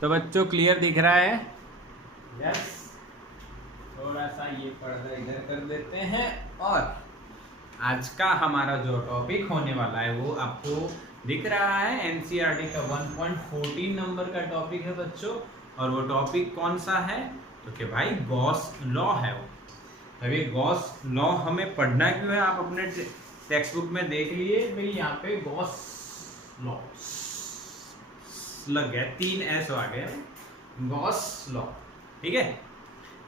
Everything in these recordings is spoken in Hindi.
तो बच्चों क्लियर दिख रहा है? यस। थोड़ा सा ये पर्दा इधर कर देते हैं। और आज का हमारा जो टॉपिक होने वाला है वो आपको दिख रहा है, एनसीईआरटी का 1.14 नंबर का टॉपिक है बच्चों। और वो टॉपिक कौन सा है? तो कि भाई गॉस लॉ है वो। अभी गॉस लॉ हमें पढ़ना क्यों है, आप अपने टेक्स्ट बुक में देख लिए भाई, यहाँ पे गॉस लॉ लग गया, 3 एस आ गए, गॉस लॉ। ठीक है,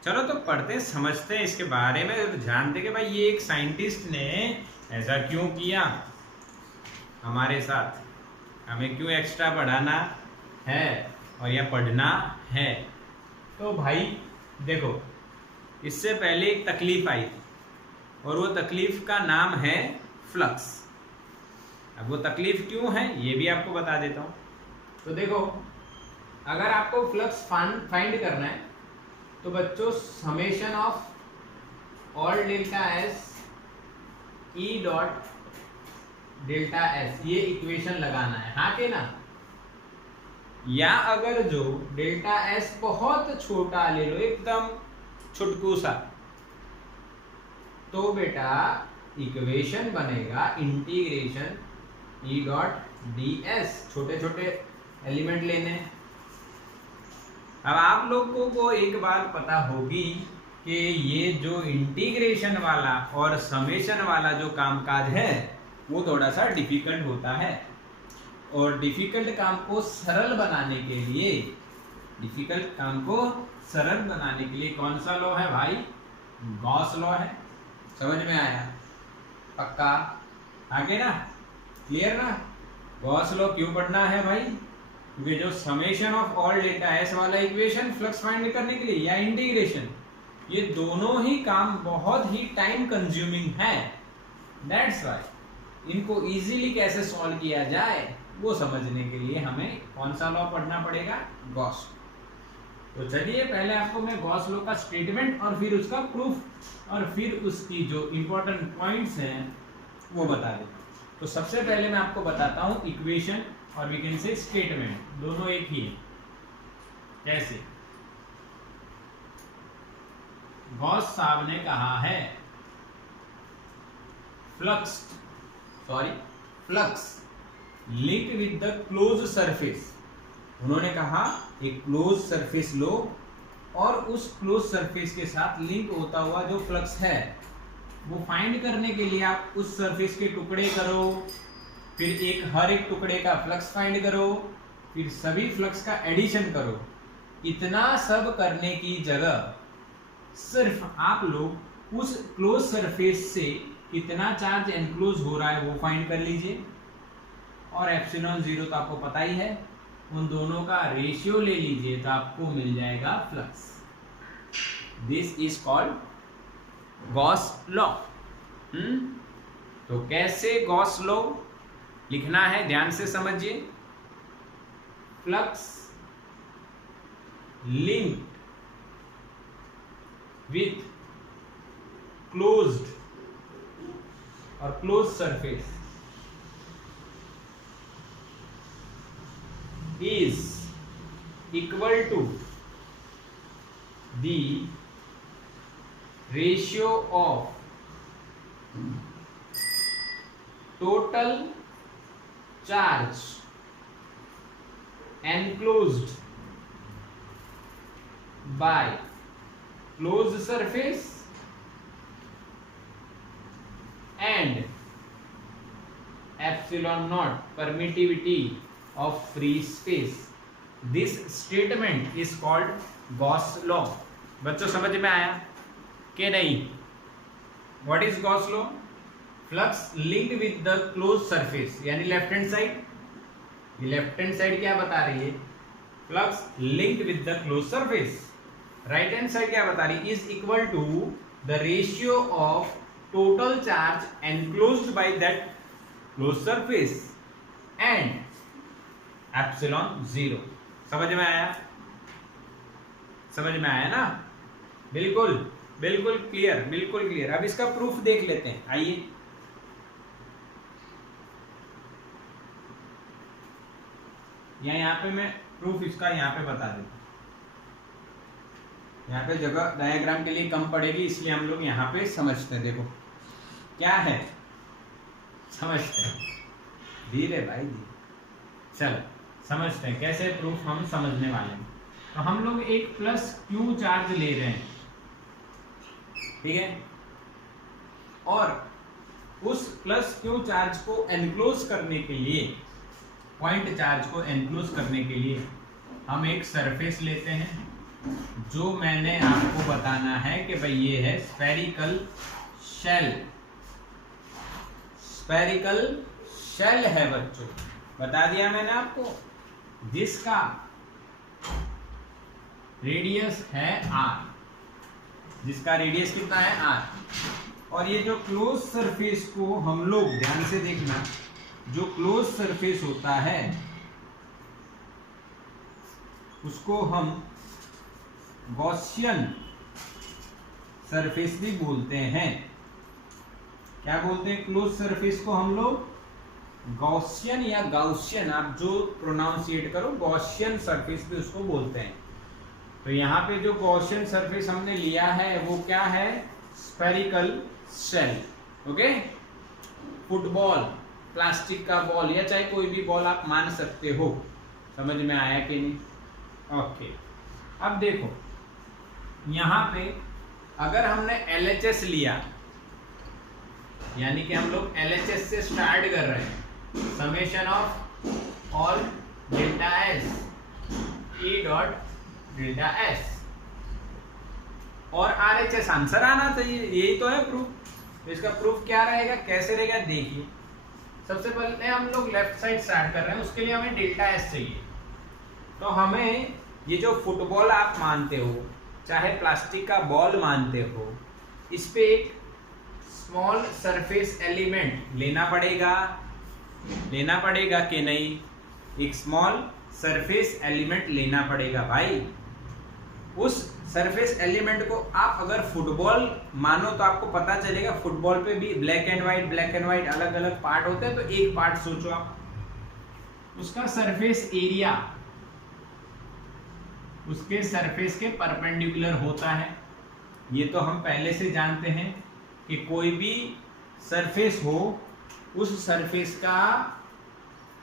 चलो तो पढ़ते समझते हैं इसके बारे में। तो जानते कि भाई ये एक साइंटिस्ट ने ऐसा क्यों किया हमारे साथ, हमें क्यों एक्स्ट्रा पढ़ाना है और या पढ़ना है। तो भाई देखो, इससे पहले एक तकलीफ आई थी और वो तकलीफ का नाम है फ्लक्स। अब वो तकलीफ क्यों है ये भी आपको बता देता हूँ। तो देखो, अगर आपको फ्लक्स फाइंड करना है तो बच्चों summation of all delta S E dot delta S, ये इक्वेशन लगाना है, हाँ के ना। या अगर जो डेल्टा एस बहुत छोटा ले लो, एकदम छुटकू सा, तो बेटा इक्वेशन बनेगा integration E dot D S, छोटे छोटे एलिमेंट लेने। अब आप लोगों को एक बात पता होगी कि ये जो इंटीग्रेशन वाला और समेशन वाला जो कामकाज है वो थोड़ा सा डिफिकल्ट होता है। और डिफिकल्ट काम को सरल बनाने के लिए, डिफिकल्ट काम को सरल बनाने के लिए कौन सा लॉ है भाई? गॉस लॉ है। समझ में आया? पक्का? आगे ना, क्लियर ना? गॉस लॉ क्यों पढ़ना है भाई? क्योंकि जो summation of all delta S वाला इक्वेशन फ्लक्स फाइंड करने के लिए या इंटीग्रेशन, ये दोनों ही काम बहुत ही टाइम कंज्यूमिंग है। दैट्स वाई इनको इजीली कैसे सॉल्व किया जाए वो समझने के लिए हमें कौन सा लॉ पढ़ना पड़ेगा? गॉस। तो चलिए पहले आपको मैं गॉस लॉ का स्टेटमेंट और फिर उसका प्रूफ और फिर उसकी जो इंपॉर्टेंट पॉइंट्स हैं वो बता देता हूँ। तो सबसे पहले मैं आपको बताता हूँ इक्वेशन और वी कैन से स्टेटमेंट, दोनों एक ही है। कैसे? गॉस साहब ने कहा है flux link with the close surface. उन्होंने कहा एक क्लोज सरफेस लो और उस क्लोज सरफेस के साथ लिंक होता हुआ जो फ्लक्स है वो फाइंड करने के लिए आप उस सरफेस के टुकड़े करो, फिर हर एक टुकड़े का फ्लक्स फाइंड करो, फिर सभी फ्लक्स का एडिशन करो। इतना सब करने की जगह सिर्फ आप लोग उस क्लोज सरफेस से कितना चार्ज एनक्लोज हो रहा है वो फाइंड कर लीजिए, और एप्सिलॉन जीरो तो आपको पता ही है, उन दोनों का रेशियो ले लीजिए तो आपको मिल जाएगा flux. This is called Gauss law. तो कैसे गॉस लॉ लिखना है ध्यान से समझिए। फ्लक्स लिंक्ड विथ क्लोज्ड और close surface is equal to the ratio of total charge enclosed by closed surface and epsilon naught permittivity of free space. This statement is called Gauss law. बच्चों समझ में आया कि नहीं? What is Gauss law? Flux linked with the closed surface, यानी लेफ्ट हैंड साइड। ये लेफ्ट हैंड साइड क्या बता रही है? Flux linked with the closed surface. Right hand side क्या बता रही है? Is equal to the ratio of total charge enclosed by that closed surface and epsilon zero. समझ में आया? समझ में आया ना? बिल्कुल बिल्कुल क्लियर, बिल्कुल क्लियर। अब इसका प्रूफ देख लेते हैं, आइए। यहाँ पे मैं प्रूफ इसका यहाँ पे बता देता हूँ। यहाँ पे जगह डायग्राम के लिए कम पड़ेगी, इसलिए हम लोग यहाँ पे समझते हैं। देखो क्या है, समझते हैं, धीरे भाई धीरे। चलो समझते हैं कैसे प्रूफ हम समझने वाले हैं। तो हम लोग एक प्लस क्यू चार्ज ले रहे हैं, ठीक है, और उस प्लस क्यू चार्ज को एनक्लोज करने के लिए, पॉइंट चार्ज को एनक्लोज करने के लिए हम एक सरफेस लेते हैं, जो मैंने आपको बताना है कि भाई ये है स्फेरिकल शेल। स्फेरिकल शेल है बच्चों, बता दिया मैंने आपको, जिसका रेडियस है r, जिसका रेडियस कितना है r। और ये जो क्लोज सरफेस को हम लोग ध्यान से देखना, जो क्लोज सरफेस होता है उसको हम गॉसियन सरफेस भी बोलते हैं। क्या बोलते हैं क्लोज सरफेस को हम लोग? गॉसियन या गाउसियन, आप जो प्रोनाउंसिएट करो, गॉसियन सरफेस भी उसको बोलते हैं। तो यहाँ पे जो गॉसियन सरफेस हमने लिया है वो क्या है? Spherical shell. Okay, football, plastic का बॉल या चाहे कोई भी बॉल आप मान सकते हो। समझ में आया कि नहीं? ओके, अब देखो यहाँ पे अगर हमने LHS लिया, यानी कि हम लोग LHS से स्टार्ट कर रहे हैं, summation of all delta S E dot delta S, और RHS आंसर आना चाहिए, यही तो है प्रूफ। इसका प्रूफ क्या रहेगा, कैसे रहेगा? देखिए, सबसे पहले हम लोग लेफ्ट साइड स्टार्ट कर रहे हैं, उसके लिए हमें डेल्टा एस चाहिए। तो हमें ये जो फुटबॉल आप मानते हो, चाहे प्लास्टिक का बॉल मानते हो, इस पे एक स्मॉल सरफेस एलिमेंट लेना पड़ेगा कि नहीं? एक स्मॉल सरफेस एलिमेंट लेना पड़ेगा भाई। उस सरफेस एलिमेंट को आप अगर फुटबॉल मानो तो आपको पता चलेगा, फुटबॉल पे भी ब्लैक एंड व्हाइट अलग अलग पार्ट होते हैं। तो एक पार्ट सोचो आप, उसका सरफेस एरिया उसके सरफेस के परपेंडिकुलर होता है। ये तो हम पहले से जानते हैं कि कोई भी सरफेस हो, उस सरफेस का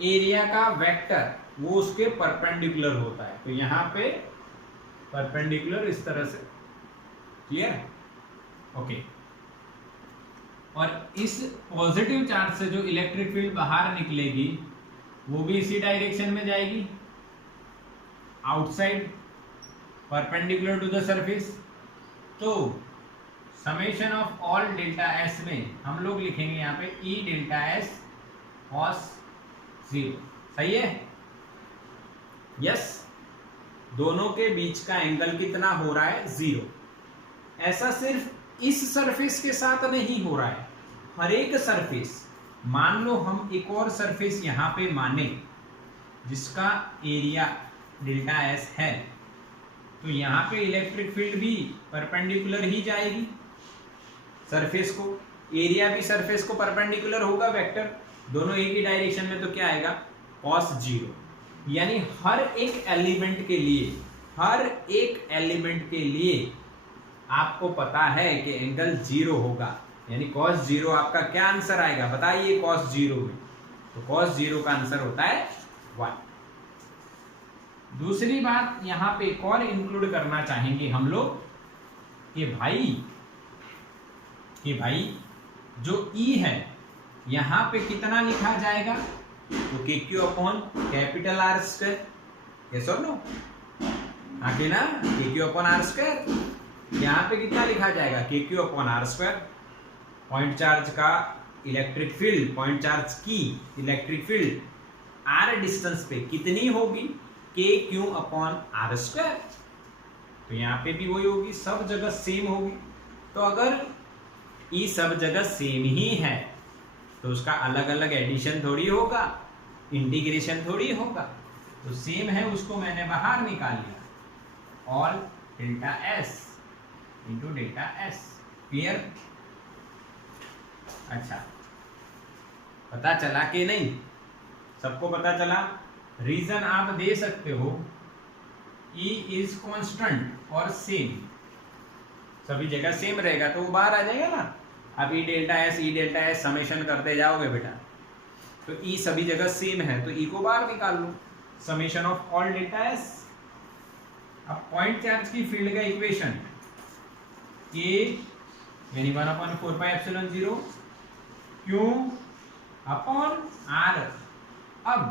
एरिया का वेक्टर वो उसके परपेंडिकुलर होता है। तो यहाँ पे परपेंडिकुलर इस तरह से, क्लियर? ओके, और इस पॉजिटिव चार्ज से जो इलेक्ट्रिक फील्ड बाहर निकलेगी वो भी इसी डायरेक्शन में जाएगी, outside, perpendicular to the surface. तो summation of all delta S में हम लोग लिखेंगे यहाँ पे ई डेल्टा एस कॉस 0। सही है? यस, दोनों के बीच का एंगल कितना हो रहा है? 0। ऐसा सिर्फ इस सरफेस के साथ नहीं हो रहा है, हर एक सरफेस। मान लो हम एक और सरफेस यहाँ पे माने जिसका एरिया डेल्टा एस है, तो यहाँ पे इलेक्ट्रिक फील्ड भी परपेंडिकुलर ही जाएगी सरफेस को, एरिया भी सरफेस को परपेंडिकुलर होगा, वेक्टर दोनों एक ही डायरेक्शन में। तो क्या आएगा? cos 0। यानी हर एक एलिमेंट के लिए आपको पता है कि एंगल 0 होगा, यानी cos 0 आपका क्या आंसर आएगा बताइए? cos 0 में, तो cos 0 का आंसर होता है 1। दूसरी बात यहाँ पे एक और इंक्लूड करना चाहेंगे हम लोग कि भाई जो E है यहाँ पे कितना लिखा जाएगा? तो KQ upon capital R square, yes और नो? आगे ना, KQ अपॉन R स्क्वायर। यहाँ पे कितना लिखा जाएगा? KQ upon R square. Point charge का इलेक्ट्रिक फील्ड, पॉइंट चार्ज की इलेक्ट्रिक फील्ड R डिस्टेंस पे कितनी होगी? KQ upon R square. तो यहाँ पे भी वही होगी, सब जगह सेम होगी। तो अगर E सब जगह सेम ही है तो उसका अलग अलग एडिशन थोड़ी होगा, इंटीग्रेशन थोड़ी होगा। तो सेम है, उसको मैंने बाहर निकाल लिया, all delta S into delta S. Clear? अच्छा, पता चला कि नहीं? सबको पता चला? रीजन आप दे सकते हो E इज कांस्टेंट और सेम, सभी जगह सेम रहेगा तो वो बाहर आ जाएगा ना। आप ई डेल्टा एस समेशन करते जाओगे बेटा, तो E सभी जगह सेम है तो E को बाहर निकाल लो, summation of all delta S. अब पॉइंट चार्ज की फील्ड का इक्वेशन K यानी 1/4πε0 Q अपॉन R। अब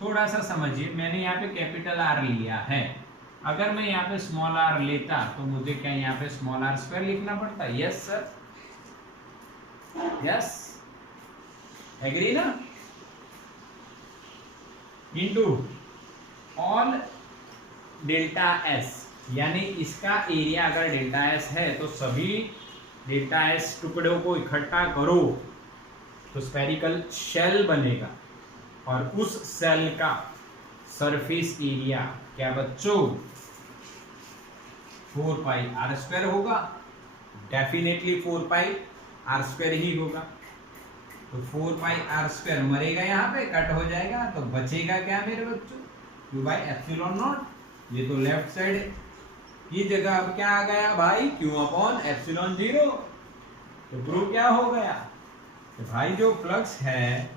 थोड़ा सा समझिए, मैंने यहाँ पे कैपिटल R लिया है, अगर मैं यहाँ पे स्मॉल r लेता तो मुझे क्या यहाँ पे स्मॉल r स्क्वायर लिखना पड़ता? यस सर, यस, एग्री ना? इनटू ऑल डेल्टा एस, यानी इसका एरिया अगर डेल्टा एस है तो सभी डेल्टा एस टुकड़ों को इकट्ठा करो तो स्फेरिकल शेल बनेगा, और उस सेल का सरफेस एरिया क्या बच्चों? 4πr² होगा, डेफिनेटली 4πr² ही होगा। तो 4πr² मरेगा, यहाँ पे कट हो जाएगा, तो बचेगा क्या मेरे बच्चों? Q/ε0। ये तो लेफ्ट साइड है, ये जगह अब क्या आ गया भाई? Q/ε0। तो प्रूव क्या हो गया? तो भाई जो फ्लक्स है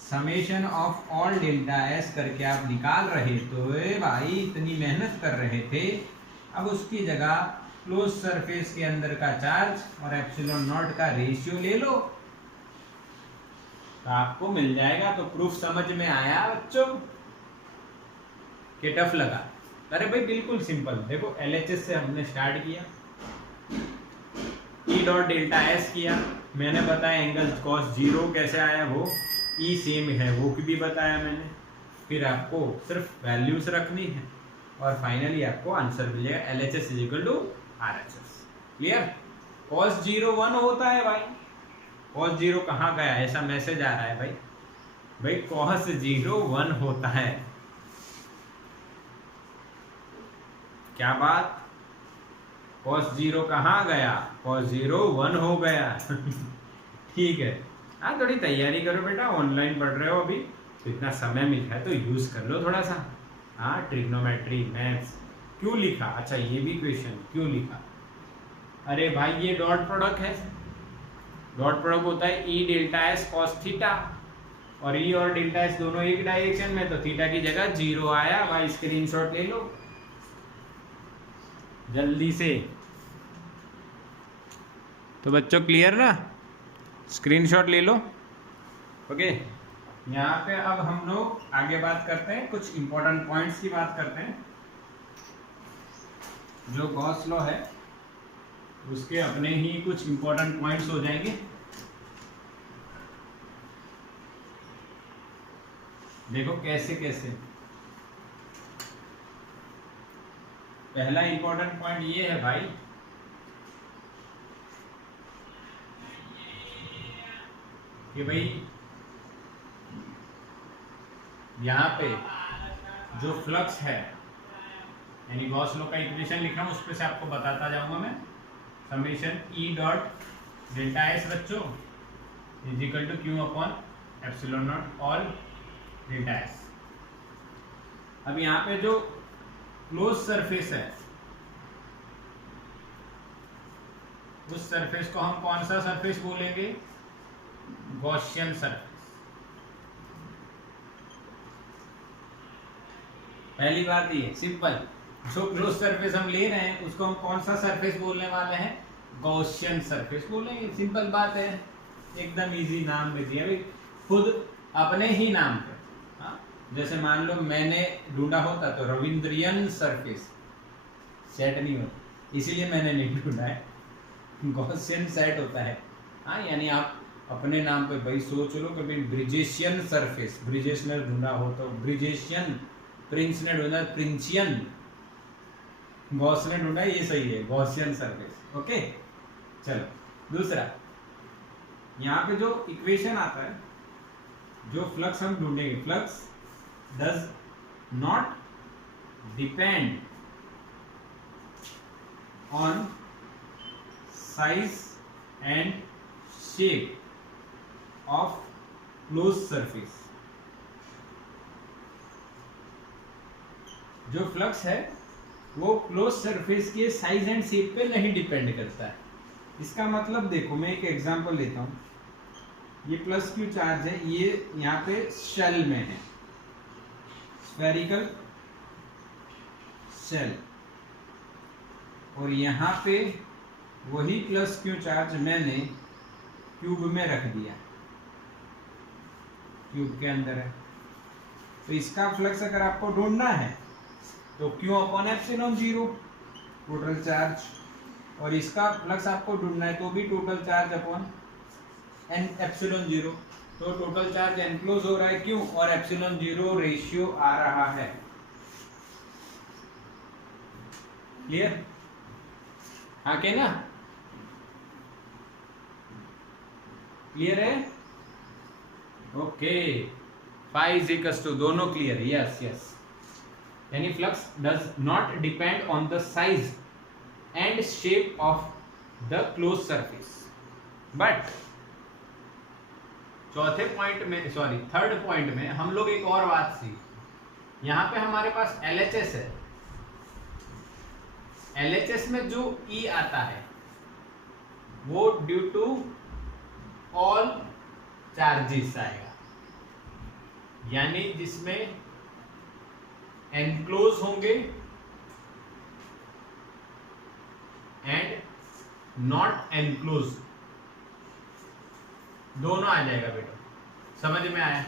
summation of all delta S करके आप निकाल रहे तो भाई इतनी मेहनत कर रहे थे, अब उसकी जगह क्लोज सरफेस के अंदर का चार्ज और ε0 का रेशियो ले लो तो आपको मिल जाएगा। तो प्रूफ समझ में आया बच्चों? कि टफ लगा? अरे भाई बिल्कुल सिंपल। देखो LHS से हमने स्टार्ट किया, E डॉट डेल्टा एस किया, मैंने बताया एंगल cos 0 कैसे आया, वो E सेम है वो भी बताया मैंने। फिर आपको सिर्फ वैल्यूज रखनी है और फाइनली आपको आंसर मिलेगा LHS = RHS। क्लियर? cos 0 1 होता है भाई, cos 0 कहाँ गया? ऐसा मैसेज आ रहा है भाई cos 0 1 होता है। क्या बात? cos 0 कहाँ गया? cos 0 1 हो गया। ठीक है, हाँ थोड़ी तैयारी करो बेटा, ऑनलाइन पढ़ रहे हो अभी तो इतना समय मिला है तो यूज कर लो थोड़ा सा। हाँ, ट्रिग्नोमेट्री, मैथ्स। क्यों लिखा? अच्छा ये भी क्वेश्चन, क्यों लिखा? अरे भाई ये डॉट प्रोडक्ट है, डॉट प्रोडक्ट होता है E delta S cos theta, और E और डेल्टा एस दोनों एक डायरेक्शन में, तो थीटा की जगह 0 आया भाई, स्क्रीनशॉट ले लो जल्दी से। तो बच्चों क्लियर ना? स्क्रीनशॉट ले लो। ओके, यहाँ पे अब हम लोग आगे बात करते हैं, कुछ इंपॉर्टेंट पॉइंट्स की बात करते हैं। जो गॉस लॉ है उसके अपने ही कुछ इंपॉर्टेंट पॉइंट्स हो जाएंगे। देखो कैसे कैसे। पहला इंपॉर्टेंट पॉइंट ये है भाई कि भाई यहाँ पे जो फ्लक्स है, यानी गॉस लॉ का इक्वेशन लिख रहा हूँ, उस पे से आपको बताता जाऊंगा मैं। Summation E dot delta S बच्चों = Q/ε0 ऑल डेल्टा एस। अब यहाँ पे जो क्लोज सरफेस है उस सरफेस को हम कौन सा सरफेस बोलेंगे? Gaussian surface. पहली बात ये सिंपल, जो क्लोज सरफेस हम ले रहे हैं उसको हम कौन सा सरफेस बोलने वाले हैं? गॉसियन सरफेस बोलेंगे। सिंपल बात है, एकदम इजी नाम में दिया भाई, खुद अपने ही नाम पे। हाँ, जैसे मान लो मैंने ढूंढा होता तो रविंद्रियन सरफेस, सेट नहीं होता, इसीलिए मैंने नहीं ढूंढा है, गॉसियन सेट होता है। हाँ, यानी आप अपने नाम पे भाई सोच लो, कभी ब्रिजेशियन सरफेस, ब्रिजेश ने ढूंढा हो तो ब्रिजेशियन, प्रिंस ने ढूंढा प्रिंसियन, गॉस ने ढूंढा, ये सही है गॉसियन सरफेस। ओके, चलो दूसरा, यहाँ पे जो इक्वेशन आता है, जो फ्लक्स हम ढूंढेंगे, flux does not depend on size and shape of close surface. जो फ्लक्स है वो क्लोज सरफेस के साइज एंड शेप पे नहीं डिपेंड करता है। इसका मतलब देखो, मैं एक एग्जांपल लेता हूँ। ये प्लस क्यू चार्ज है, ये यहाँ पे शेल में है, स्फेरिकल शेल, और यहाँ पे वही प्लस क्यू चार्ज मैंने क्यूब में रख दिया, क्यूब के अंदर है। तो इसका फ्लक्स अगर आपको ढूंढना है तो Q upon epsilon zero total charge, और इसका फ्लक्स आपको ढूंढना है तो भी total charge upon n epsilon zero. तो टोटल चार्ज एनक्लोज हो रहा है क्यों, और एप्सिलॉन जीरो रेशियो आ रहा है। क्लियर? आके ना, क्लियर है? Okay, phi is equals to, दोनों क्लियर? Yes yes. यानी flux does not depend on the size and shape of the close surface. But चौथे पॉइंट में, सॉरी थर्ड पॉइंट में हम लोग एक और बात सीख। यहां पे हमारे पास LHS है, LHS में जो E आता है वो ड्यू टू ऑल चार्जेस आएगा, यानी जिसमें एनक्लोज होंगे एंड नॉट एनक्लोज, दोनों आ जाएगा बेटा। समझ में आया?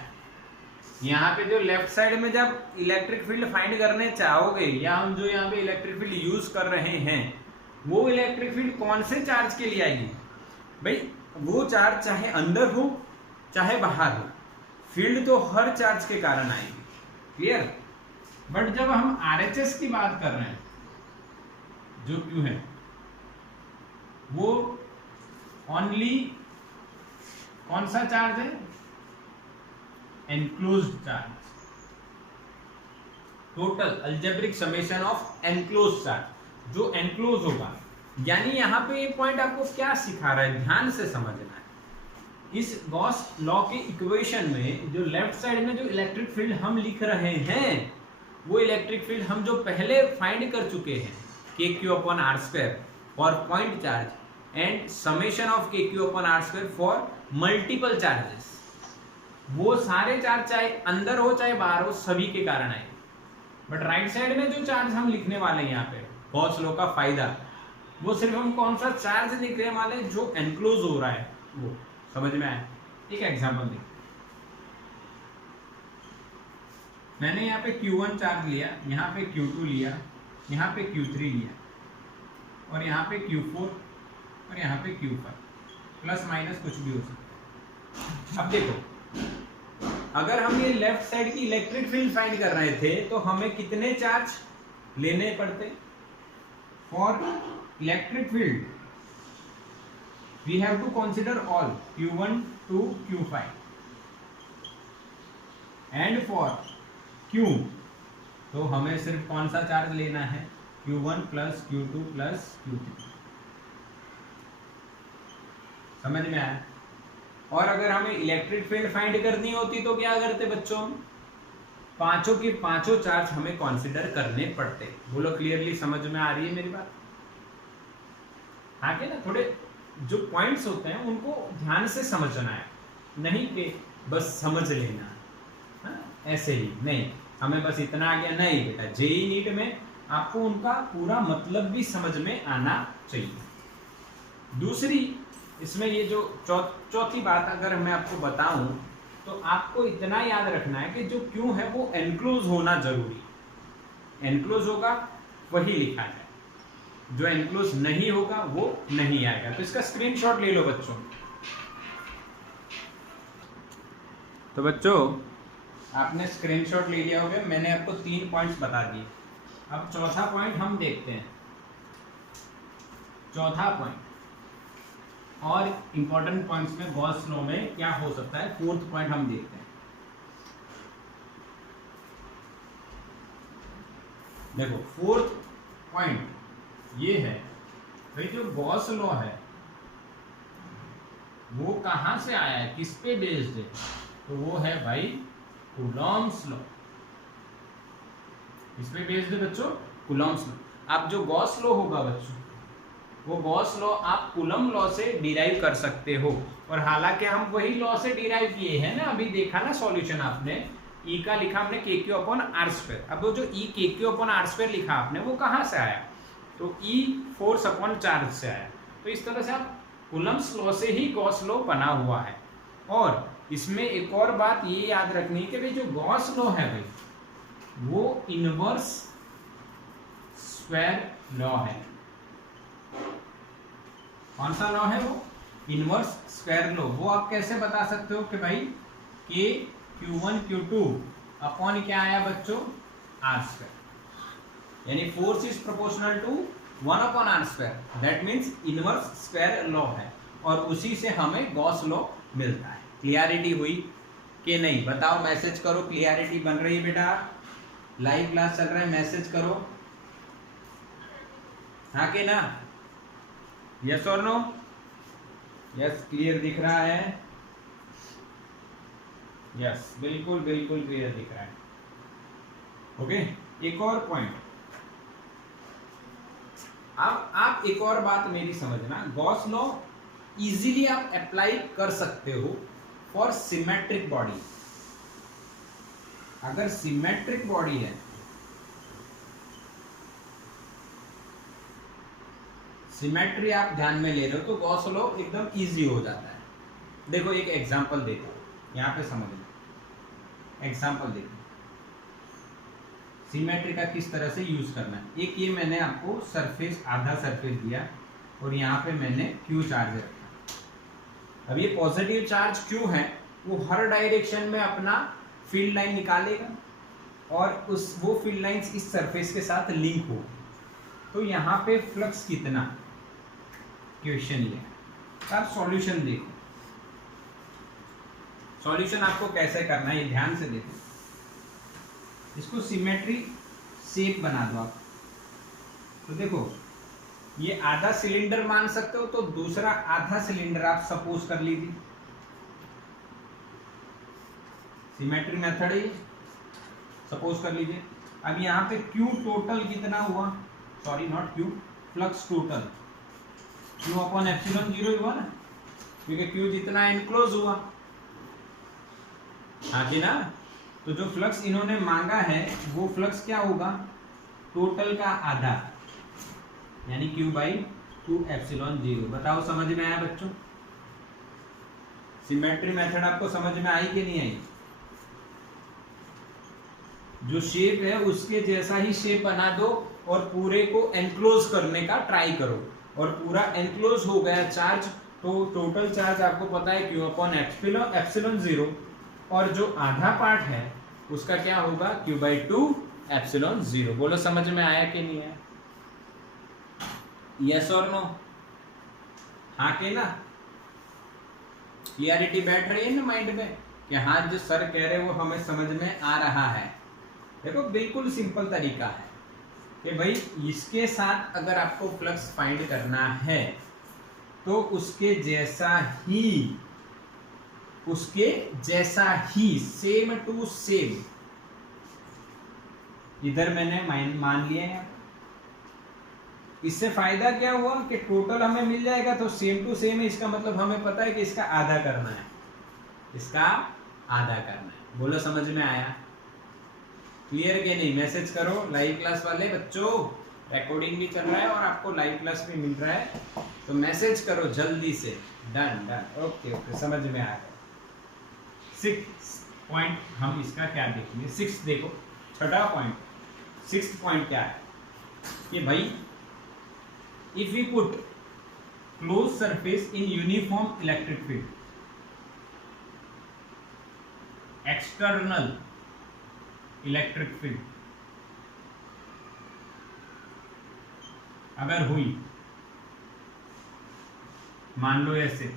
यहाँ पे जो लेफ्ट साइड में जब इलेक्ट्रिक फील्ड फाइंड करने चाहोगे, या हम जो यहाँ पे इलेक्ट्रिक फील्ड यूज कर रहे हैं, वो इलेक्ट्रिक फील्ड कौन से चार्ज के लिए आएगी भाई? वो चार्ज चाहे अंदर हो चाहे बाहर हो, फील्ड तो हर चार्ज के कारण आएगी। क्लियर? बट जब हम RHS की बात कर रहे हैं, जो Q है वो ओनली कौन सा चार्ज है? Enclosed charge. Total algebraic summation of enclosed charge, जो एनक्लोज होगा। यानी यहाँ पे ये पॉइंट आपको क्या सिखा रहा है, ध्यान से समझना है। इस गॉस लॉ के इक्वेशन में जो लेफ्ट साइड में जो इलेक्ट्रिक फील्ड हम लिख रहे हैं, वो इलेक्ट्रिक फील्ड हम जो पहले फाइंड कर चुके हैं, KQ/R² for point charge and summation of KQ/R² for multiple charges. वो सारे चार्ज चाहे अंदर हो चाहे बाहर हो, सभी के कारण आए। बट राइट साइड में जो चार्ज हम लिखने वाले हैं यहाँ पे, गॉस लॉ का फायदा, वो सिर्फ हम कौन सा चार्ज लिखने वाले जो एनक्लोज हो रहा है, वो। समझ में आया? एक एग्जांपल देखिए, मैंने यहाँ पे Q1 चार्ज लिया, यहाँ पे Q2 लिया, यहाँ पे Q3 लिया, और यहाँ पे Q4 और यहाँ पे Q5, प्लस माइनस कुछ भी हो सकता है। अब देखो, अगर हम ये लेफ्ट साइड की इलेक्ट्रिक फील्ड फाइंड कर रहे थे तो हमें कितने चार्ज लेने पड़ते? For electric field we have to consider all Q1 to Q5, and for Q तो हमें सिर्फ कौन सा चार्ज लेना है? Q1 plus Q2 plus Q3। समझ में आया? और अगर हमें इलेक्ट्रिक फील्ड फाइंड करनी होती तो क्या करते बच्चों? पांचों के पांचों चार्ज हमें कंसीडर करने पड़ते। बोलो, क्लियरली समझ में आ रही है मेरी बात? आगे ना थोड़े जो पॉइंट्स होते हैं उनको ध्यान से समझना है, नहीं कि बस समझ लेना। हाँ? ऐसे ही नहीं, हमें बस इतना आ गया नहीं बेटा। जेईई नीट में आपको उनका पूरा मतलब भी समझ में आना चाहिए। दूसरी इसमें ये जो चौथी बात अगर मैं आपको बताऊं तो आपको इतना याद रखना है कि जो क्यों है वो एनक्लोज होना जरूरी। एनक्लोज होगा वही लिखा है, जो एनक्लोज नहीं होगा वो नहीं आएगा। तो इसका स्क्रीनशॉट ले लो बच्चों। तो बच्चों आपने स्क्रीनशॉट ले लिया होगा, मैंने आपको 3 पॉइंट्स बता दिए। अब चौथा पॉइंट हम देखते हैं। चौथा पॉइंट और इंपॉर्टेंट पॉइंट्स में गॉस लॉ में क्या हो सकता है, 4th पॉइंट हम देखते हैं। देखो 4th पॉइंट ये है भाई, जो गॉस लॉ है वो कहां से आया है, किस पे बेस्ड है? तो वो है भाई कूलॉम्स लॉ। इस पे बेस्ड बच्चों कूलम्ब्स लॉ। अब जो गॉस लॉ होगा बच्चों, वो गॉस लॉ आप कूलम्ब लॉ से डिराइव कर सकते हो, और हालांकि हम वही लॉ से डिराइव किए हैं ना, अभी देखा ना सॉल्यूशन आपने, ई का लिखा हमने KQ/R²। अब वो जो ई KQ/R² लिखा आपने, वो कहाँ से आया? तो ई फोर्स अपॉन चार्ज से आया। तो इस तरह से आप कूलम्ब्स लॉ से ही गॉस लॉ बना हुआ है। और इसमें एक और बात ये याद रखनी है कि भाई जो गॉस लॉ है भाई, वो इनवर्स स्क्वायर लॉ है। कौन सा लॉ है वो? Inverse square law. वो आप कैसे बता सकते हो कि भाई के Q1 Q2 अपॉन क्या आया बच्चों? R², यानी force is proportional to 1/R²। That means inverse square law है, और उसी से हमें गॉस लॉ मिलता है। क्लियरिटी हुई कि नहीं? बताओ, मैसेज करो। क्लियरिटी बन रही है बेटा? लाइव क्लास चल रहा है, मैसेज करो हाँ कि ना? यस और नो? यस, क्लियर दिख रहा है? यस, बिल्कुल बिल्कुल क्लियर दिख रहा है। ओके, एक और पॉइंट। अब आप एक और बात मेरी समझना, गॉस लॉ इजीली आप अप्लाई कर सकते हो फॉर सिमेट्रिक बॉडी। अगर सिमेट्रिक बॉडी है, सिमेट्री आप ध्यान में ले रहे हो, तो गॉस लॉ एकदम इजी हो जाता है। देखो एक एग्जांपल देता हूं, यहां पे समझ लो। एग्जांपल देखो, सिमेट्री का किस तरह से यूज करना है। एक ये मैंने आपको सरफेस, आधा सरफेस दिया, और यहाँ पे मैंने Q चार्ज रखा। अब ये पॉजिटिव चार्ज Q है, वो हर डायरेक्शन में अपना फील्ड लाइन निकालेगा, और वो फील्ड लाइंस इस सरफेस के साथ लिंक हो। तो यहाँ पे फ्लक्स कितना, क्वेश्चन ये। अब सॉल्यूशन देखो, सॉल्यूशन आपको कैसे करना है ये ध्यान से देखो। इसको सिमेट्री शेप बना दो आप। तो देखो, ये आधा सिलेंडर मान सकते हो, तो दूसरा आधा सिलेंडर आप सपोज कर लीजिए। सिमेट्री मेथड है, सपोज कर लीजिए। अब यहाँ पे Q टोटल कितना हुआ, sorry not Q, flux total Q/ε0 हुआ ना, क्योंकि Q जितना एनक्लोज हुआ, हाँ जी ना। तो जो फ्लक्स इन्होंने मांगा है, वो फ्लक्स क्या होगा? टोटल का आधा, यानी Q/2ε0। बताओ समझ में आया बच्चों? सिमेट्री मेथड आपको समझ में आई कि नहीं आई? जो शेप है उसके जैसा ही शेप बना दो, और पूरे को एनक्लोज करने का ट्राई करो, और पूरा एनक्लोज हो गया चार्ज, तो टोटल चार्ज आपको पता है Q/ε0, और जो आधा पार्ट है उसका क्या होगा? Q/2ε0। बोलो समझ में आया कि नहीं आया? यस और नो? हाँ के ना? क्लियरिटी बैठ रही है ना माइंड में कि हाँ, जो सर कह रहे हैं वो हमें समझ में आ रहा है। देखो बिल्कुल सिंपल तरीका है कि भाई इसके साथ अगर आपको फ्लक्स फाइंड करना है, तो उसके जैसा ही सेम टू सेम इधर मैंने मान लिया है। इससे फायदा क्या हुआ कि टोटल हमें मिल जाएगा, तो सेम टू सेम है, इसका मतलब हमें पता है कि इसका आधा करना है, इसका आधा करना है। बोलो समझ में आया? क्लियर के नहीं? मैसेज करो लाइव क्लास वाले बच्चों, रिकॉर्डिंग भी चल रहा है और आपको लाइव क्लास भी मिल रहा है, तो मैसेज करो जल्दी से। डन डन, ओके ओके, समझ में आ गया। 6 पॉइंट हम इसका क्या देखेंगे? 6 देखो, छठा पॉइंट, 6th पॉइंट क्या है कि भाई if we put closed surface in uniform electric field, external electric field अगर हुई, मान लो ऐसे,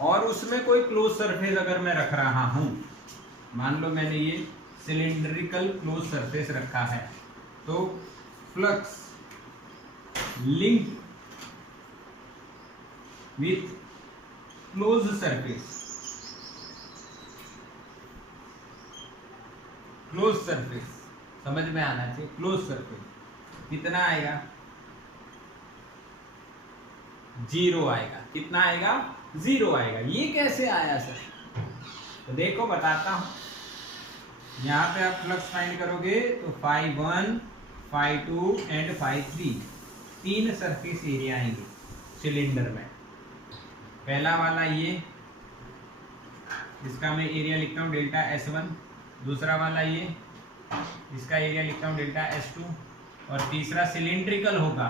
और उसमें कोई क्लोज सरफेस अगर मैं रख रहा हूं, मान लो मैंने ये सिलिंड्रिकल क्लोज सरफेस रखा है, तो flux link with close surface close surface, समझ में आना चाहिए। क्लोज सरफेस कितना आएगा, 0 आएगा। कितना आएगा, 0 आएगा। ये कैसे आया सर, तो देखो बताता हूं। यहाँ पे आप फ्लक्स फाइंड करोगे तो φ1, φ2 एंड φ3 तीन सरफेस एरिया आएंगे सिलेंडर में। पहला वाला ये, इसका मैं एरिया लिखता हूँ डेल्टा S1। दूसरा वाला ये, इसका एरिया लिखता हूँ डेल्टा S2। और तीसरा सिलिंड्रिकल होगा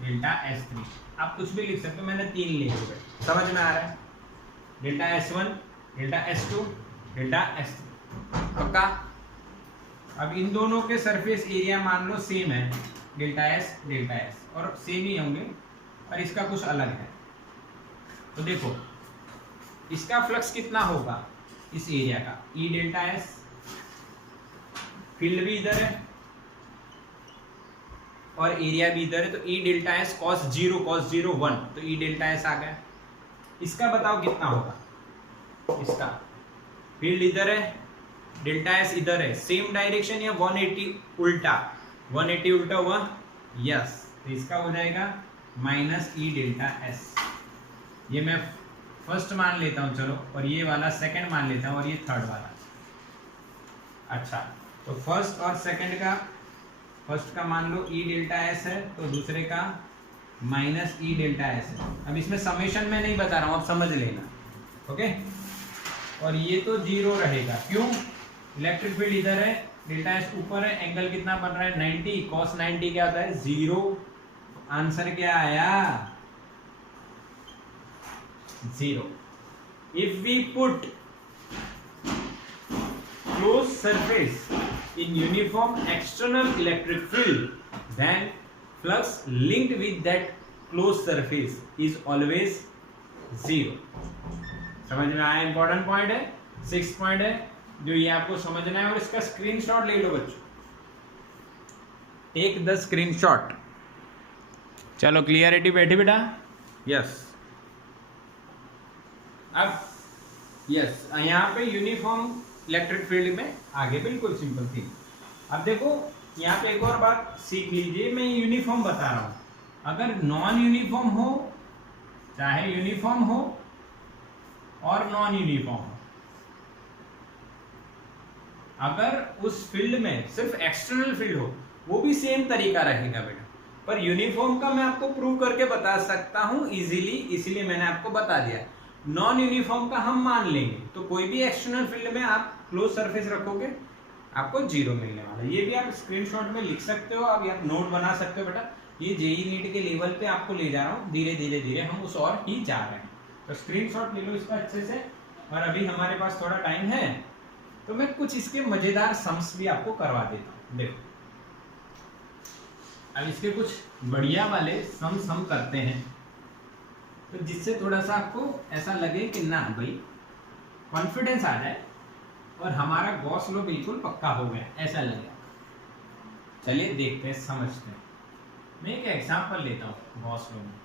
डेल्टा S3। आप कुछ भी लिख सकते हो, मैंने 3 लिखे हुए, समझ में आ रहा है। Delta S1, delta S2, delta S3, पक्का। अब इन दोनों के सरफेस एरिया मान लो सेम है, डेल्टा S, और सेम ही होंगे, और इसका कुछ अलग है। तो देखो इसका फ्लक्स कितना होगा इस एरिया का, E डेल्टा S, फील्ड भी इधर है और एरिया भी इधर है, तो E डेल्टा S cos 0 1, तो E डेल्टा S आ गया। इसका बताओ कितना होगा, इसका फील्ड इधर है, डेल्टा S इधर है, सेम डायरेक्शन या 180 उल्टा, 180 उल्टा हुआ, यस, तो इसका हो जाएगा माइनस E डेल्टा S। ये मैं फर्स्ट मान लेता हूं चलो, और ये वाला सेकंड मान लेता हूं, और ये थर्ड वाला। अच्छा, तो फर्स्ट और सेकंड का, फर्स्ट का मान लो E डेल्टा S है, तो दूसरे का माइनस E डेल्टा S है। अब इसमें समेशन में नहीं बता रहा हूं, आप समझ लेना, ओके। और ये तो 0 रहेगा, क्यों, इलेक्ट्रिक फील्ड इधर है, डेल्टा S ऊपर है, एंगल कितना बन रहा है 90, cos 90 क्या होता है 0। आंसर क्या आया 0। If we put closed surface in uniform external electric field, then flux linked with that closed surface is always 0। समझ में आया, इंपॉर्टेंट पॉइंट है, 6 पॉइंट है जो ये आपको समझना है, और इसका स्क्रीनशॉट ले लो बच्चों, टेक द स्क्रीनशॉट। चलो क्लियरिटी बैठी बेटा, यस। अब यस, यहाँ पे यूनिफॉर्म इलेक्ट्रिक फील्ड में आगे बिल्कुल सिंपल थी। अब देखो यहाँ पे एक और बात सीख लीजिए, मैं यूनिफॉर्म बता रहा हूं, अगर नॉन यूनिफॉर्म हो, चाहे यूनिफॉर्म हो और नॉन यूनिफॉर्म हो, अगर उस फील्ड में सिर्फ एक्सटर्नल फील्ड हो, वो भी सेम तरीका रहेगा बेटा। पर यूनिफॉर्म का मैं आपको प्रूव करके बता सकता हूं इजीली, इसलिए मैंने आपको बता दिया। नॉन यूनिफॉर्म का हम मान लेंगे, तो कोई भी एक्सटर्नल फील्ड में आप क्लोज सरफेस रखोगे, आपको 0 मिलने वाला है। ये भी आप स्क्रीनशॉट में लिख सकते हो, अभी आप नोट बना सकते हो बेटा। ये जेईई नीट के लेवल पे आपको ले जा रहा हूँ, धीरे धीरे हम उस और ही जा रहे हैं, तो स्क्रीनशॉट ले लो इसका अच्छे से। और अभी हमारे पास थोड़ा टाइम है, तो मैं कुछ इसके मजेदार सम्स भी आपको करवा देता हूँ। देखो अब इसके कुछ बढ़िया वाले सम्स हम करते हैं, तो जिससे थोड़ा सा आपको ऐसा लगे कि ना भाई कॉन्फिडेंस आ जाए और हमारा गॉस लॉ बिल्कुल पक्का हो गया, ऐसा लगे। चलिए देखते हैं, समझते हैं। मैं एक एग्जांपल लेता हूँ गॉस लॉ में।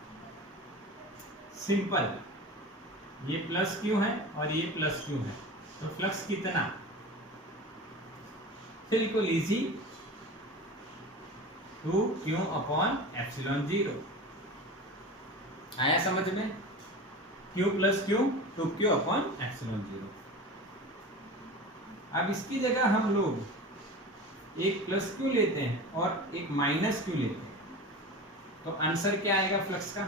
सिंपल, ये प्लस क्यू है और ये प्लस क्यू है, तो फ्लक्स कितना, बिल्कुल इजी, 2q अपॉन एप्सिलॉन 0। आया समझ में, q plus Q 2q upon epsilon 0। अब इसकी जगह हम लोग एक प्लस क्यू लेते हैं और एक माइनस क्यू लेते हैं, तो आंसर क्या आएगा फ्लक्स का,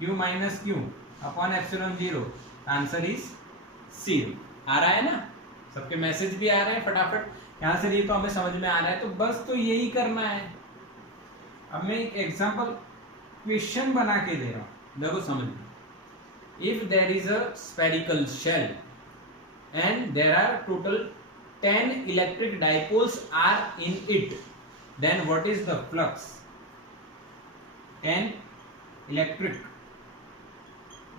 q minus Q upon epsilon 0, answer is 0। आ रहा है ना, सबके मैसेज भी आ रहे हैं फटाफट, यहाँ से ये तो हमें समझ में आ रहा है, तो बस तो यही करना है। अब मैं एक एग्जांपल क्वेश्चन बना के दे रहा हूं, देखो समझ में। If there is a spherical shell and there are total 10 electric dipoles are in it, then what is the flux. 10 electric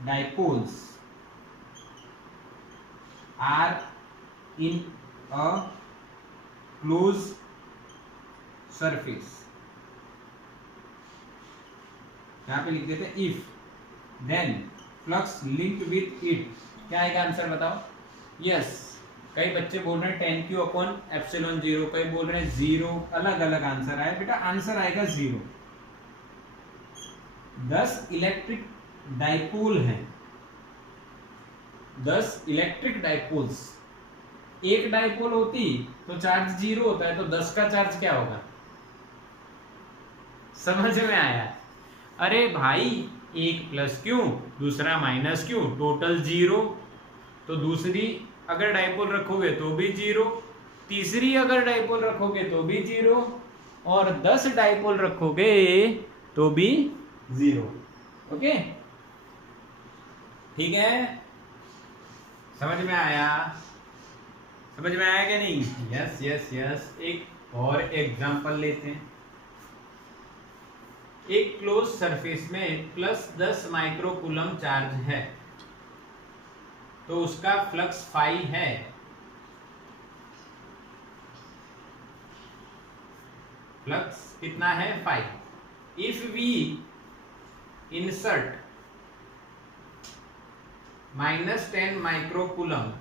dipoles are in a close surface, यहां पे लिख देते हैं if, then flux linked with it, क्या आएगा आंसर बताओ। यस, कई बच्चे बोल रहे हैं 10^3/ε0, कई बोल रहे हैं 0, अलग अलग आंसर आए। बेटा आंसर आएगा 0। 10 इलेक्ट्रिक डाइपोल हैं, 10 इलेक्ट्रिक डाइपोल्स। एक डाइपोल होती तो चार्ज 0 होता है, तो 10 का चार्ज क्या होगा? समझ में आया? अरे भाई, एक प्लस क्यों, दूसरा माइनस क्यों, टोटल 0। तो दूसरी अगर डाइपोल रखोगे तो भी 0, तीसरी अगर डाइपोल रखोगे तो भी 0, और 10 डाइपोल रखोगे तो भी 0। ओके, ठीक है? समझ में आया? समझ में आया क्या नहीं? Yes yes yes. एक और एग्जांपल लेते हैं। एक क्लोज सरफेस में +10 माइक्रोकूलम चार्ज है, तो उसका फ्लक्स फाई है। फ्लक्स कितना है? Phi. If we insert -10 microcoulomb,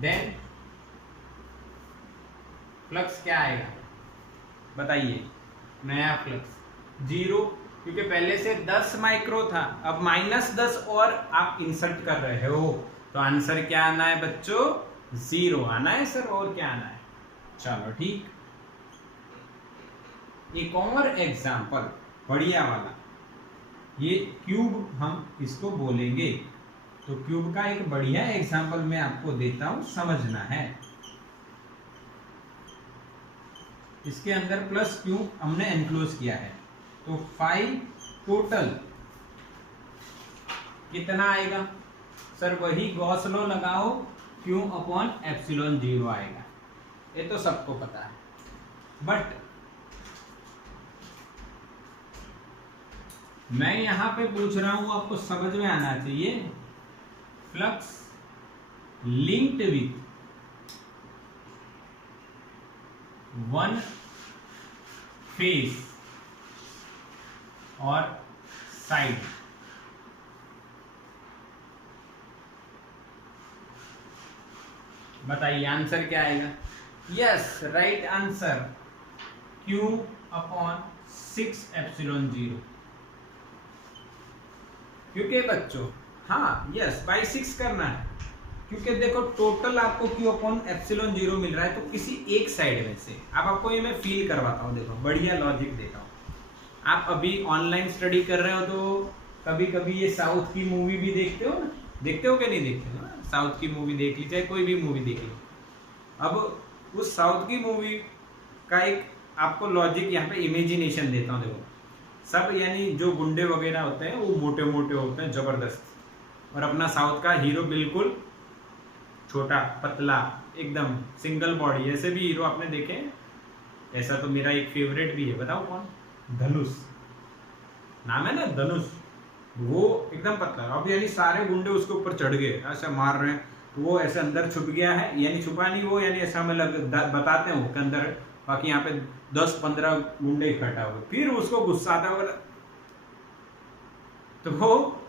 then flux क्या आएगा? बताइए। नया फ्लक्स 0, क्योंकि पहले से 10 माइक्रो था, अब -10 और आप इंसर्ट कर रहे हो, तो आंसर क्या आना है बच्चों? 0 आना है सर, और क्या आना है? चलो ठीक। एक और एग्जांपल बढ़िया वाला, ये क्यूब हम इसको बोलेंगे, तो क्यूब का एक बढ़िया एग्जांपल मैं आपको देता हूं, समझना है। इसके अंदर प्लस क्यूब हमने एनक्लोज किया है, तो 5 टोटल कितना आएगा? सर वही गॉस लॉ लगाओ, Q/ε0 आएगा। ये तो सबको पता है, बट मैं यहां पे पूछ रहा हूं, आपको समझ में आना चाहिए। फ्लक्स लिंक्ड विथ 1 फेस और साइड, बताइए आंसर क्या आएगा? Yes, right answer Q/6ε0। क्योंकि बच्चों, हाँ यस, बाई 6 करना है, क्योंकि देखो टोटल आपको Q/ε0 मिल रहा है, तो किसी एक साइड में से। अब आपको ये मैं फील करवाता हूँ, देखो बढ़िया लॉजिक देता हूँ। आप अभी ऑनलाइन स्टडी कर रहे हो, तो कभी कभी ये साउथ की मूवी भी देखते हो ना? देखते हो कि नहीं देखते हो ना? साउथ की मूवी देख ली, चाहे कोई भी मूवी देख ली। अब उस साउथ की मूवी का एक आपको लॉजिक यहाँ पे इमेजिनेशन देता हूँ। देखो सब, यानी जो गुंडे वगैरह होते हैं वो मोटे मोटे होते हैं जबरदस्त, और अपना साउथ का हीरो बिल्कुल छोटा पतला, एकदम सिंगल बॉडी। ऐसे भी हीरो आपने देखे हैं? ऐसा तो मेरा एक फेवरेट भी है, बताओ कौन? धनुष नाम है ना, धनुष। वो एकदम पतला, अब यानी सारे गुंडे उसके ऊपर चढ़ गए, ऐसा मार रहे हैं, तो वो ऐसे अंदर छुप गया है, यानी छुपा नहीं वो, यानी ऐसा हमें बताते हैं वो के अंदर, बाकी यहाँ पे 10-15 गुंडे इकट्ठा हुए। फिर उसको गुस्सा आता है, तो वो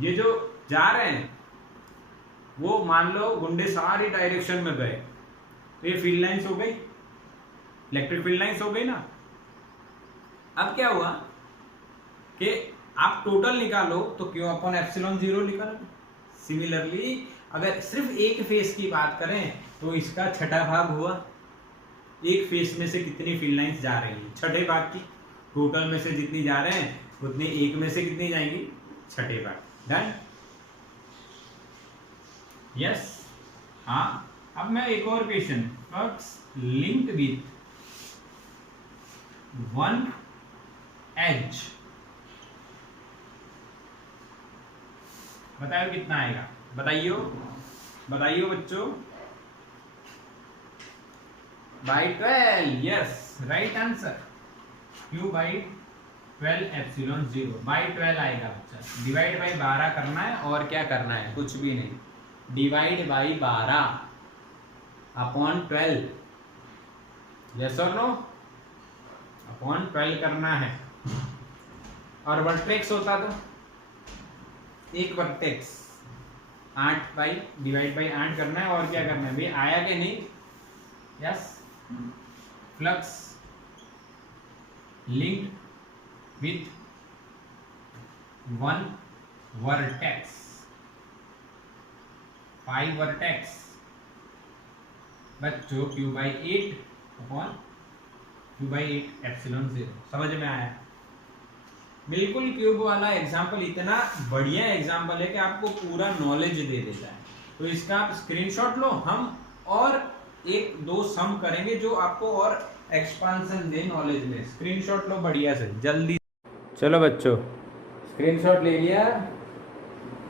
ये जो जा रहे हैं, वो मान लो गुंडे सारी डायरेक्शन में गए, तो ये फील्ड लाइन्स हो गई, इलेक्ट्रिक फील्ड लाइन्स हो गई ना। अब क्या हुआ कि आप टोटल निकालो तो Q/ε0 निकालो। सिमिलरली अगर सिर्फ एक फेस की बात करें, तो इसका छठा भाग हुआ। एक फेस में से कितनी फील्ड लाइंस जा रही हैं? छठे भाग की। टोटल में से जितनी जा रहे हैं उतनी एक में से कितनी जाएंगी? छठे भाग। डन? यस। हाँ, अब मैं एक और question, flux linked with 1 edge, बताओ कितना आएगा? बताइयो बताइयो बच्चों। By 12, yes right answer. Q/12ε0 by 12 आएगा बच्चा। डिवाइड बाई 12 करना है, और क्या करना है? कुछ भी नहीं। डिवाइड बाई 12 अपॉन 12, यस और नो? अपॉन 12 करना है। और वर्टेक्स होता तो एक वर्टेक्स 8 बाई डिवाइड बाई 8 करना है और क्या करना है भाई, आया कि नहीं? Yes, flux linked with one vertex, 5 vertex बच्चों Q by 8 upon Q by 8 epsilon 0। समझ में आया? बिल्कुल क्यूब वाला एग्जाम्पल इतना बढ़िया एग्जाम्पल है कि आपको पूरा नॉलेज दे देता है। तो इसका आप स्क्रीनशॉट लो, हम और एक दो सम करेंगे जो आपको और एक्सपांशन दे नॉलेज में। स्क्रीनशॉट लो बढ़िया से जल्दी। चलो बच्चों, स्क्रीनशॉट ले लिया?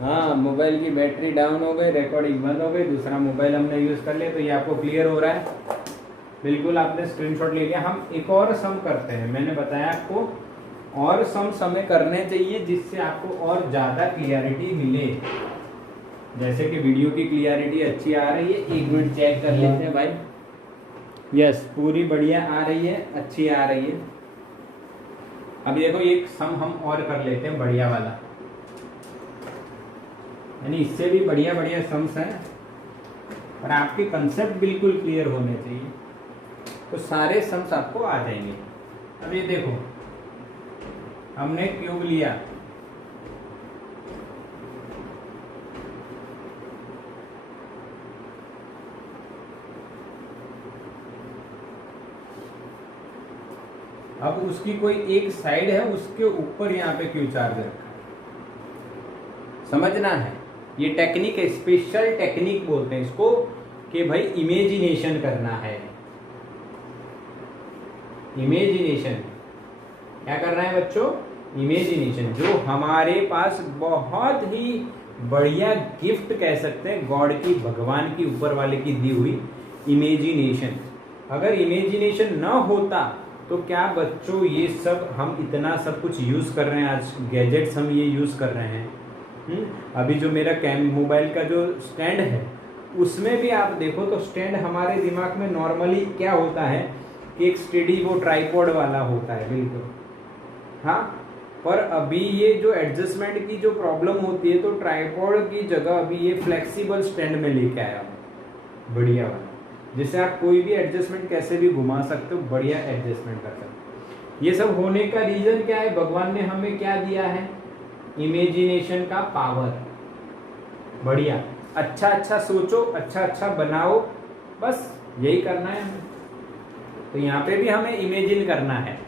हाँ, मोबाइल की बैटरी डाउन हो गई, रिकॉर्डिंग बंद हो गई, दूसरा मोबाइल हमने यूज़ कर लिया, तो ये आपको क्लियर हो रहा है? बिल्कुल आपने स्क्रीनशॉट ले लिया। हम एक और सम करते हैं, मैंने बताया आपको और सम समय करने चाहिए जिससे आपको और ज़्यादा क्लियरिटी मिले। जैसे कि वीडियो की क्लियरिटी अच्छी आ रही है, 1 मिनट चेक कर लेते हैं भाई। यस, पूरी बढ़िया आ रही है, अच्छी आ रही है। अब देखो एक सम हम और कर लेते हैं बढ़िया वाला, यानी इससे भी बढ़िया बढ़िया सम्स हैं, और आपके कंसेप्ट बिल्कुल क्लियर होने चाहिए, तो सारे सम्स आपको आ जाएंगे। अब ये देखो, हमने क्यूब लिया, अब उसकी कोई एक साइड है, उसके ऊपर यहाँ पे क्यू चार्ज रखा है। समझना है, ये टेक्निक है, स्पेशल टेक्निक बोलते हैं इसको, कि भाई इमेजिनेशन करना है। इमेजिनेशन क्या करना है बच्चों? इमेजिनेशन, जो हमारे पास बहुत ही बढ़िया गिफ्ट कह सकते हैं गॉड की, भगवान की, ऊपर वाले की दी हुई इमेजिनेशन। अगर इमेजिनेशन न होता तो क्या बच्चों ये सब हम इतना सब कुछ यूज कर रहे हैं, आज गैजेट्स हम ये यूज कर रहे हैं। अभी जो मेरा मोबाइल का जो स्टैंड है, उसमें भी आप देखो तो स्टैंड हमारे दिमाग में नॉर्मली क्या होता है कि एक स्टेडी वो ट्राइपॉड वाला होता है, बिल्कुल। हाँ, पर अभी ये जो एडजस्टमेंट की जो प्रॉब्लम होती है, तो ट्राइपॉड की जगह अभी ये फ्लेक्सिबल स्टैंड में लेके आया हूँ, बढ़िया वाला, जिससे आप कोई भी एडजस्टमेंट कैसे भी घुमा सकते हो, बढ़िया एडजस्टमेंट कर सकते हो। ये सब होने का रीजन क्या है? भगवान ने हमें क्या दिया है? इमेजिनेशन का पावर। बढ़िया, अच्छा अच्छा सोचो, अच्छा अच्छा बनाओ, बस यही करना है हमें। तो यहाँ पे भी हमें इमेजिन करना है।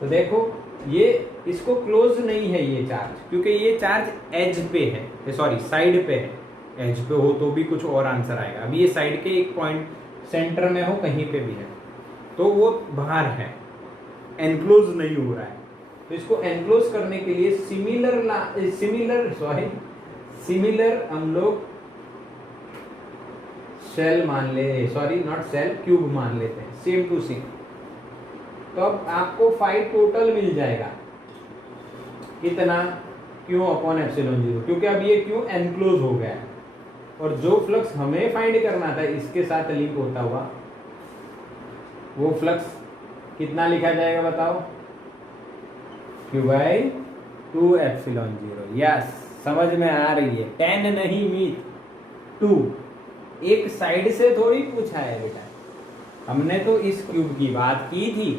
तो देखो, ये इसको क्लोज नहीं है ये चार्ज, क्योंकि ये चार्ज एज पे है, सॉरी साइड पे है। एज पे हो तो भी कुछ और आंसर आएगा। अभी ये साइड के एक पॉइंट सेंटर में हो, कहीं पे भी है, तो वो बाहर है, एनक्लोज नहीं हो रहा है। तो इसको एनक्लोज करने के लिए सिमिलर हम लोग सेल मान ले, सॉरी नॉट सेल, क्यूब मान लेते हैं, सेम टू सेम। तो अब आपको 5 टोटल मिल जाएगा, कितना? क्यू अपॉन एप्सिलॉन 0, क्योंकि अब ये क्यू एनक्लोज हो गया है, और जो फ्लक्स हमें फाइंड करना था इसके साथ लिंक होता हुआ, वो फ्लक्स कितना लिखा जाएगा बताओ? Q by 2 epsilon 0। यस, समझ में आ रही है? 10 नहीं मीट 2, एक साइड से थोड़ी पूछा है बेटा, हमने तो इस क्यूब की बात की थी,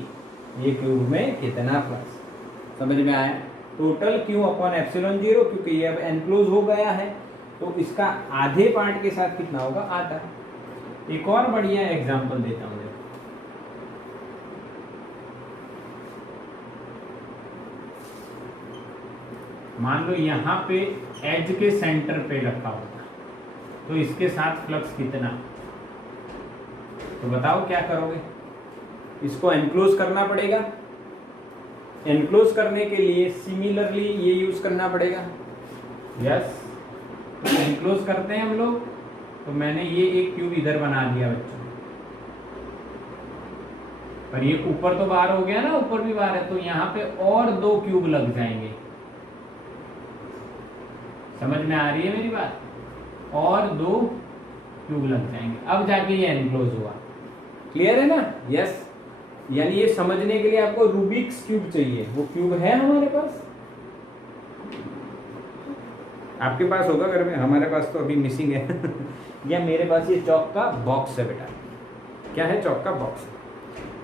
ये क्यूब में कितना फ्लक्स। समझ में आया? टोटल क्यू अपॉन एप्सिलॉन 0, क्योंकि ये अब एनक्लोज हो गया है, तो इसका आधे पार्ट के साथ कितना होगा? आधा। एक और बढ़िया एग्जांपल देता हूं। मान लो यहाँ पे एज के सेंटर पे रखा होगा, तो इसके साथ फ्लक्स कितना? तो बताओ क्या करोगे? इसको एनक्लोज करना पड़ेगा। एनक्लोज करने के लिए सिमिलरली ये यूज करना पड़ेगा। यस, तो एनक्लोज करते हैं हम लोग। तो मैंने ये एक क्यूब इधर बना दिया बच्चों, पर ये ऊपर तो बाहर हो गया ना, ऊपर भी बाहर है, तो यहाँ पे और 2 क्यूब लग जाएंगे। समझ में आ रही है मेरी बात? और 2 क्यूब लग जाएंगे, अब जाके ये एनक्लोज हुआ। क्लियर है ना? यस, यानी ये समझने के लिए आपको रूबिक्स क्यूब चाहिए। वो क्यूब है हमारे पास? आपके पास होगा घर में, हमारे पास तो अभी मिसिंग है या मेरे पास ये चौक का बॉक्स है बेटा। क्या है? चौक का बॉक्स।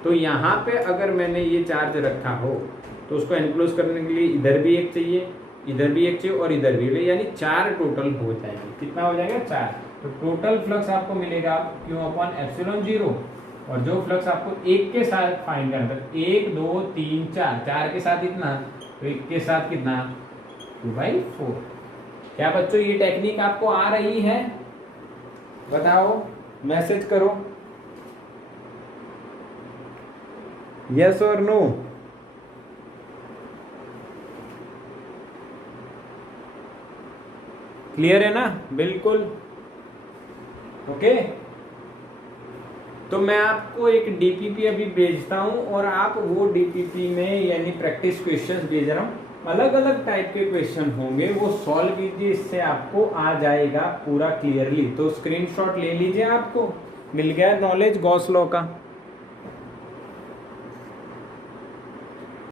तो यहाँ पे अगर मैंने ये चार्ज रखा हो तो उसको एनक्लोज करने के लिए इधर भी एक चाहिए, इधर भी एक चाहिए और इधर भी, यानी 4 टोटल हो जाएंगे। कितना हो जाएगा? 4। तो टोटल फ्लक्स आपको मिलेगा Q/ε0, और जो फ्लक्स आपको एक के साथ फाइंड करना है, 1 2 3 4, 4 के साथ इतना, तो एक के साथ कितना? 2/4। क्या बच्चों ये टेक्निक आपको आ रही है? बताओ, मैसेज करो, यस और नो। क्लियर है ना? बिल्कुल ओके। तो मैं आपको एक डीपीपी अभी भेजता हूं और आप वो डीपीपी में यानी प्रैक्टिस क्वेश्चंस भेज रहा हूं, अलग अलग टाइप के क्वेश्चन होंगे, वो सॉल्व कीजिए, इससे आपको आ जाएगा पूरा क्लियरली। तो स्क्रीनशॉट ले लीजिए, आपको मिल गया नॉलेज गॉस लॉ का।